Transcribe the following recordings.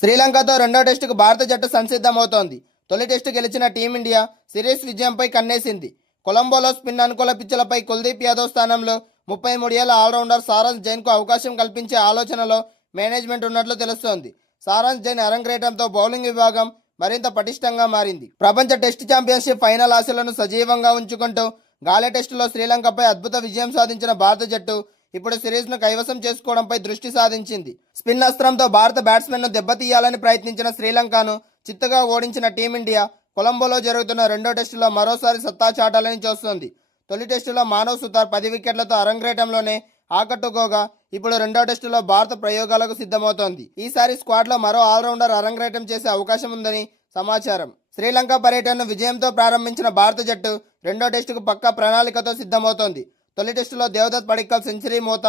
శ్రీలంకతో రెండో టెస్టుకు భారత జట్టు సంసిద్ధమవుతోంది. తొలి టెస్టు గెలిచిన టీమిండియా సిరీస్ విజయంపై కన్నేసింది. కొలంబోలో స్పిన్ అనుకూల పిచ్చులపై కుల్దీప్ యాదవ్ స్థానంలో 33 ఏళ్ల ఆల్రౌండర్ సారంగ్ జైన్కు అవకాశం కల్పించే ఆలోచనలో మేనేజ్మెంట్ ఉన్నట్లు తెలుస్తోంది. సారంగ్ జైన్ అరంగేట్రంతో బౌలింగ్ విభాగం మరింత పటిష్టంగా మారింది. ప్రపంచ టెస్ట్ ఛాంపియన్షిప్ ఫైనల్ ఆశలను సజీవంగా ఉంచుకుంటూ గాలే టెస్టులో శ్రీలంకపై అద్భుత విజయం సాధించిన భారత జట్టు ఇప్పుడు సిరీస్ను కైవసం చేసుకోవడంపై దృష్టి సాధించింది. స్పిన్ అస్త్రంతో భారత బ్యాట్స్మెన్ను దెబ్బతీయాలని ప్రయత్నించిన శ్రీలంకను చిత్తుగా ఓడించిన టీమిండియా కొలంబోలో జరుగుతున్న రెండో టెస్టులో మరోసారి సత్తా చాటాలని చూస్తోంది. తొలి టెస్టులో మానవ్ సుతార్ 10 వికెట్లతో అరంగేట్రంలోనే ఆకట్టుకోగా ఇప్పుడు రెండో టెస్టులో భారత ప్రయోగాలకు సిద్ధమవుతోంది. ఈసారి స్క్వాడ్లో మరో ఆల్రౌండర్ అరంగేట్రం చేసే అవకాశం ఉందని సమాచారం. శ్రీలంక పర్యటనను విజయంతో ప్రారంభించిన భారత జట్టు రెండో టెస్టుకు పక్కా ప్రణాళికతో సిద్ధమవుతోంది. తొలి టెస్టులో దేవదత్ పడిక్కల్ సెంచరీ మోత,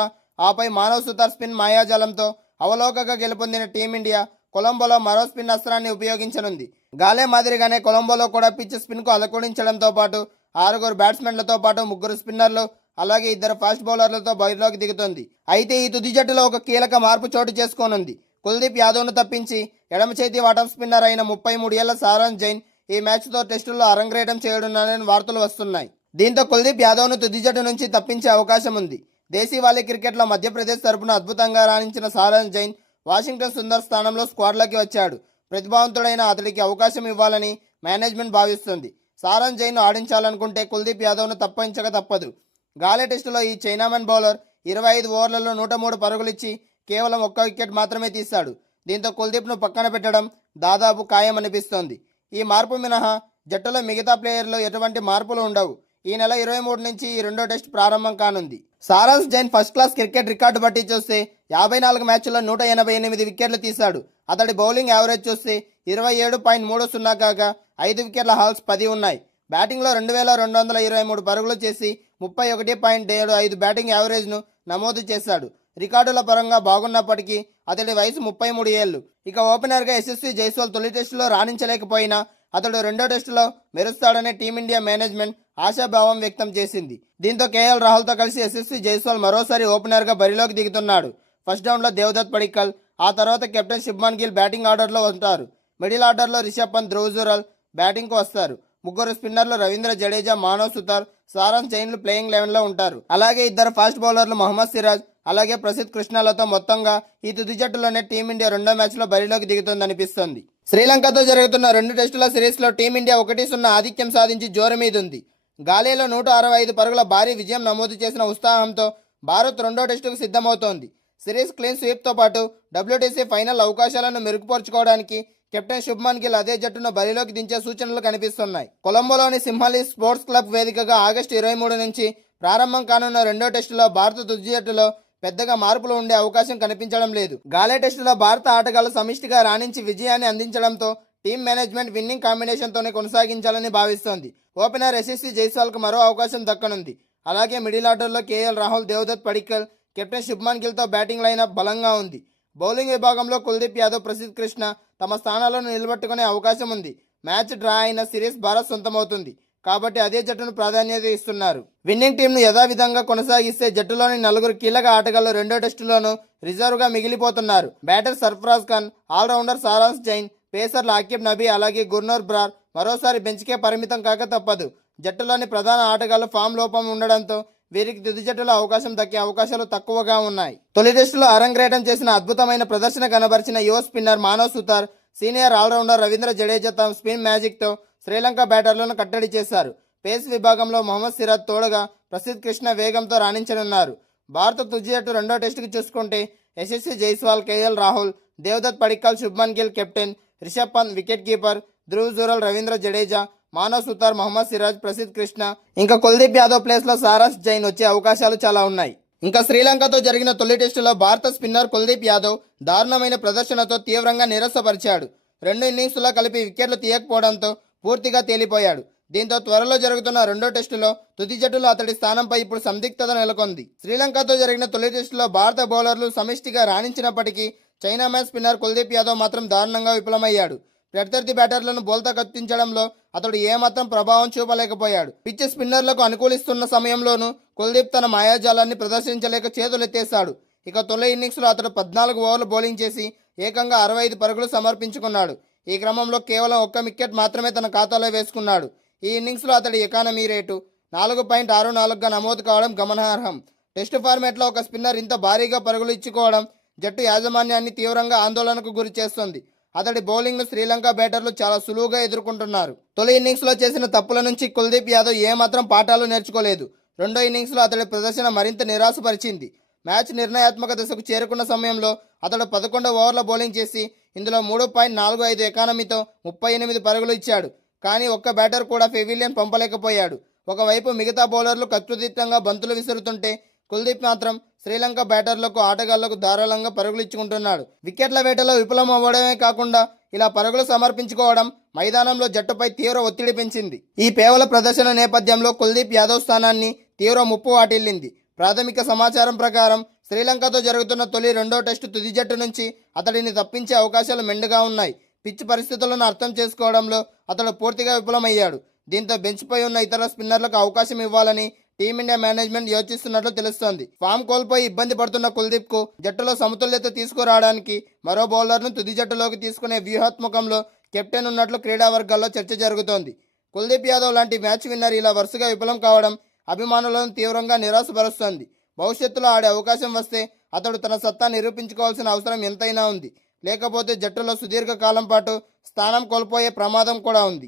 ఆపై మానవ్ సుతార్ స్పిన్ మాయాజాలంతో అవలోకగా గెలుపొందిన టీమిండియా కొలంబోలో మరో స్పిన్ అస్త్రాన్ని ఉపయోగించనుంది. గాలే మాదిరిగానే కొలంబోలో కూడా పిచ్ స్పిన్కు అనుకూలించడంతో పాటు 6 బ్యాట్స్మెన్లతో పాటు 3 స్పిన్నర్లు అలాగే 2 ఫాస్ట్ బౌలర్లతో బరిలోకి దిగుతోంది. అయితే ఈ తుది జట్టులో ఒక కీలక మార్పు చోటు చేసుకోనుంది. కుల్దీప్ యాదవ్ను తప్పించి ఎడమ చేతి వాటం స్పిన్నర్ అయిన 33 ఏళ్ల సారంగ్ జైన్ ఈ మ్యాచ్తో టెస్టుల్లో అరంగేట్రం చేయనున్నారని వార్తలు వస్తున్నాయి. దీంతో కుల్దీప్ యాదవ్ను తుది జట్టు నుంచి తప్పించే అవకాశం ఉంది. దేశీవాళీ క్రికెట్లో మధ్యప్రదేశ్ తరపున అద్భుతంగా రాణించిన సారంగ్ జైన్ వాషింగ్టన్ సుందర్ స్థానంలో స్క్వాడ్లోకి వచ్చాడు. ప్రతిభావంతుడైన అతడికి అవకాశం ఇవ్వాలని మేనేజ్మెంట్ భావిస్తుంది. సారంగ్ జైన్ను ఆడించాలనుకుంటే కుల్దీప్ యాదవ్ను తప్పించక తప్పదు. గాలే టెస్టులో ఈ చైనామన్ బౌలర్ 25 ఓవర్లలో 103 పరుగులిచ్చి కేవలం 1 వికెట్ మాత్రమే తీశాడు. దీంతో కుల్దీప్ను పక్కన పెట్టడం దాదాపు ఖాయమనిపిస్తోంది. ఈ మార్పు మినహా జట్టులో మిగతా ప్లేయర్లు ఎటువంటి మార్పులు ఉండవు. ఈ నెల 23 నుంచి ఈ రెండో టెస్ట్ ప్రారంభం కానుంది. Sarang Jain first class cricket record బట్టి చూస్తే 54 మ్యాచ్ల్లో 188 వికెట్లు తీశాడు. అతడి బౌలింగ్ యావరేజ్ చూస్తే 27.30 కాగా 5 వికెట్ల హాల్స్ 10 ఉన్నాయి. బ్యాటింగ్లో 2223 పరుగులు చేసి 31.75 బ్యాటింగ్ యావరేజ్ను నమోదు చేశాడు. రికార్డుల పరంగా బాగున్నప్పటికీ అతడి వయసు 33 ఏళ్లు. ఇక ఓపెనర్గా యశస్వి జైస్వాల్ తొలి టెస్టులో రాణించలేకపోయినా అతడు రెండో టెస్టులో మెరుస్తాడని టీమిండియా మేనేజ్మెంట్ ఆశాభావం వ్యక్తం చేసింది. దీంతో కేఎల్ రాహుల్తో కలిసి యశస్వి జైస్వాల్ మరోసారి ఓపెనర్గా బరిలోకి దిగుతున్నాడు. ఫస్ట్ రౌండ్లో దేవదత్ పడిక్కల్, ఆ తర్వాత కెప్టెన్ శుభ్మన్ గిల్ బ్యాటింగ్ ఆర్డర్లో ఉంటారు. మిడిల్ ఆర్డర్లో రిషబ్ పంత్, ధ్రువ్ జురాల్ బ్యాటింగ్కు వస్తారు. 3 స్పిన్నర్లు రవీంద్ర జడేజా, మానవ్ సుతార్, సారంగ్ జైన్లు ప్లేయింగ్ 11లో ఉంటారు. అలాగే 2 ఫాస్ట్ బౌలర్లు మహమ్మద్ సిరాజ్ అలాగే ప్రసిద్ధ్ కృష్ణలతో మొత్తంగా ఈ తుది జట్టులోనే టీమిండియా రెండో మ్యాచ్లో బరిలోకి దిగుతుందనిపిస్తోంది. శ్రీలంకతో జరుగుతున్న 2 టెస్టుల సిరీస్లో టీమిండియా 1-0 ఆధిక్యం సాధించి జోరు మీదుంది. గాలేలో 165 పరుగుల భారీ విజయం నమోదు చేసిన ఉత్సాహంతో భారత్ రెండో టెస్టుకు సిద్ధమవుతోంది. సిరీస్ క్లీన్ స్వీప్తో పాటు WTC ఫైనల్ అవకాశాలను మెరుగుపరుచుకోవడానికి కెప్టెన్ శుభ్మన్ గిల్ అదే జట్టును బరిలోకి దించే సూచనలు కనిపిస్తున్నాయి. కొలంబోలోని సింహాలి స్పోర్ట్స్ క్లబ్ వేదికగా ఆగస్టు 23 నుంచి ప్రారంభం కానున్న రెండో టెస్టులో భారత తుది జట్టులో పెద్దగా మార్పులు ఉండే అవకాశం కనిపించడం లేదు. గాలే టెస్టులో భారత ఆటగాళ్లు సమిష్టిగా రాణించి విజయాన్ని అందించడంతో టీం మేనేజ్మెంట్ విన్నింగ్ కాంబినేషన్తోనే కొనసాగించాలని భావిస్తోంది. ఓపెనర్ యశస్వి జైస్వాల్కు మరో అవకాశం దక్కనుంది. అలాగే మిడిల్ ఆర్డర్లో కేఎల్ రాహుల్, దేవదత్ పడిక్కల్, కెప్టెన్ శుభ్మన్ గిల్తో బ్యాటింగ్ లైనప్ బలంగా ఉంది. బౌలింగ్ విభాగంలో కుల్దీప్ యాదవ్, ప్రసిద్ధ్ కృష్ణ తమ స్థానాలను నిలబెట్టుకునే అవకాశం ఉంది. మ్యాచ్ డ్రా అయిన సిరీస్ భారత్ సొంతమవుతుంది కాబట్టి అదే జట్టును ప్రాధాన్యత ఇస్తున్నారు. విన్నింగ్ టీంను యథావిధంగా కొనసాగిస్తే జట్టులోని 4 కీలక ఆటగాళ్లు రెండో టెస్టులోనూ రిజర్వ్గా మిగిలిపోతున్నారు. బ్యాటర్ సర్ఫరాజ్ ఖాన్, ఆల్రౌండర్ సారంగ్ జైన్, పేసర్లు ఆకిబ్ నబీ అలాగే గుర్నూర్ బ్రార్ మరోసారి బెంచ్కే పరిమితం కాక తప్పదు. జట్టులోని ప్రధాన ఆటగాళ్లు ఫామ్ లోపం ఉండడంతో వీరికి తుది జట్టులో అవకాశం దక్కే అవకాశాలు తక్కువగా ఉన్నాయి. తొలి టెస్టులో అరంగేట్రం చేసిన అద్భుతమైన ప్రదర్శన కనబరిచిన యువ spinner Manav Suthar, senior allrounder Ravindra Jadeja తమ స్పిన్ మ్యాజిక్తో శ్రీలంక బ్యాటర్లను కట్టడి చేశారు. పేస్ విభాగంలో మహమ్మద్ సిరాజ్ తోడుగా ప్రసిద్ధ్ కృష్ణ వేగంతో రాణించనున్నారు. భారత తుది జట్టు రెండో టెస్టుకు చూసుకుంటే Yashasvi Jaiswal, KL Rahul, Devdutt Padikkal, Shubman Gill captain, Rishabh Pant wicket keeper, Dhruv Jurel, Ravindra Jadeja, Manav Suthar, Mohammed Siraj, Prasidh Krishna ఇంకా కుల్దీప్ యాదవ్ ప్లేస్లో సారంగ్ జైన్ వచ్చే అవకాశాలు చాలా ఉన్నాయి. ఇంకా శ్రీలంకతో జరిగిన తొలి టెస్టులో భారత స్పిన్నర్ కుల్దీప్ యాదవ్ దారుణమైన ప్రదర్శనతో తీవ్రంగా నిరాశపరిచాడు. 2 ఇన్నింగ్స్లో కలిపి వికెట్లు తీయకపోవడంతో పూర్తిగా తేలిపోయాడు. దీంతో త్వరలో జరుగుతున్న రెండో టెస్టులో తుది జట్టులో అతడి స్థానంపై ఇప్పుడు సందిగ్ధత నెలకొంది. శ్రీలంకతో జరిగిన తొలి టెస్టులో భారత బౌలర్లు సమిష్టిగా రాణించినప్పటికీ చైనామన్ స్పిన్నర్ కుల్దీప్ యాదవ్ మాత్రం దారుణంగా విఫలమయ్యాడు. ప్రత్యర్థి బ్యాటర్లను బోల్తా కత్తించడంలో అతడు ఏమాత్రం ప్రభావం చూపలేకపోయాడు. పిచ్ స్పిన్నర్లకు అనుకూలిస్తున్న సమయంలోనూ కుల్దీప్ తన మాయాజాలాన్ని ప్రదర్శించలేక చేతులెత్తేశాడు. ఇక తొలి ఇన్నింగ్స్లో అతడు 14 ఓవర్లు బౌలింగ్ చేసి ఏకంగా 65 పరుగులు సమర్పించుకున్నాడు. ఈ క్రమంలో కేవలం ఒక్క వికెట్ మాత్రమే తన ఖాతాలో వేసుకున్నాడు. ఈ ఇన్నింగ్స్లో అతడి ఎకానమీ రేటు 4.64గా నమోదు కావడం గమనార్హం. టెస్టు ఫార్మాట్లో ఒక స్పిన్నర్ ఇంత భారీగా పరుగులు ఇచ్చుకోవడం జట్టు యాజమాన్యాన్ని తీవ్రంగా ఆందోళనకు గురి చేస్తోంది. అతడి బౌలింగ్ను శ్రీలంక బ్యాటర్లు చాలా సులువుగా ఎదుర్కొంటున్నారు. తొలి ఇన్నింగ్స్లో చేసిన తప్పుల నుంచి కుల్దీప్ యాదవ్ ఏమాత్రం పాఠాలు నేర్చుకోలేదు. రెండో ఇన్నింగ్స్లో అతడి ప్రదర్శన మరింత నిరాశపరిచింది. మ్యాచ్ నిర్ణయాత్మక దశకు చేరుకున్న సమయంలో అతడు 11 ఓవర్ల బౌలింగ్ చేసి ఇందులో 3.45 ఎకానమీతో 38 పరుగులు ఇచ్చాడు. కానీ ఒక్క బ్యాటర్ కూడా పెవిలియన్ పంపలేకపోయాడు. ఒకవైపు మిగతా బౌలర్లు కట్టుదిట్టంగా బంతులు విసురుతుంటే కుల్దీప్ మాత్రం శ్రీలంక బ్యాటర్లకు ఆటగాళ్లకు ధారాళంగా పరుగులు ఇచ్చుకుంటున్నాడు. వికెట్ల వేటలో విఫలం అవ్వడమే కాకుండా ఇలా పరుగులు సమర్పించుకోవడం మైదానంలో జట్టుపై తీవ్ర ఒత్తిడి పెంచింది. ఈ పేవల ప్రదర్శన నేపథ్యంలో కుల్దీప్ యాదవ్ స్థానాన్ని తీవ్ర ముప్పు వాటిల్లింది. ప్రాథమిక సమాచారం ప్రకారం శ్రీలంకతో జరుగుతున్న తొలి రెండో టెస్టు తుది జట్టు నుంచి అతడిని తప్పించే అవకాశాలు మెండుగా ఉన్నాయి. పిచ్ పరిస్థితులను అర్థం చేసుకోవడంలో అతడు పూర్తిగా విఫలమయ్యాడు. దీంతో బెంచ్పై ఉన్న ఇతర స్పిన్నర్లకు అవకాశం ఇవ్వాలని టీమిండియా మేనేజ్మెంట్ యోచిస్తున్నట్లు తెలుస్తోంది. ఫామ్ కోల్పోయి ఇబ్బంది పడుతున్న కుల్దీప్ కు జట్టులో సమతుల్యత తీసుకురావడానికి మరో బౌలర్ను తుది జట్టులోకి తీసుకునే వ్యూహాత్మకంలో కెప్టెన్ ఉన్నట్లు క్రీడా వర్గాల్లో చర్చ జరుగుతోంది. కుల్దీప్ యాదవ్ లాంటి మ్యాచ్ విన్నర్ ఇలా వరుసగా విఫలం కావడం అభిమానులను తీవ్రంగా నిరాశపరుస్తోంది. భవిష్యత్తులో ఆడే అవకాశం వస్తే అతడు తన సత్తా నిరూపించుకోవాల్సిన అవసరం ఎంతైనా ఉంది. లేకపోతే జట్టులో సుదీర్ఘ కాలం పాటు స్థానం కోల్పోయే ప్రమాదం కూడా ఉంది.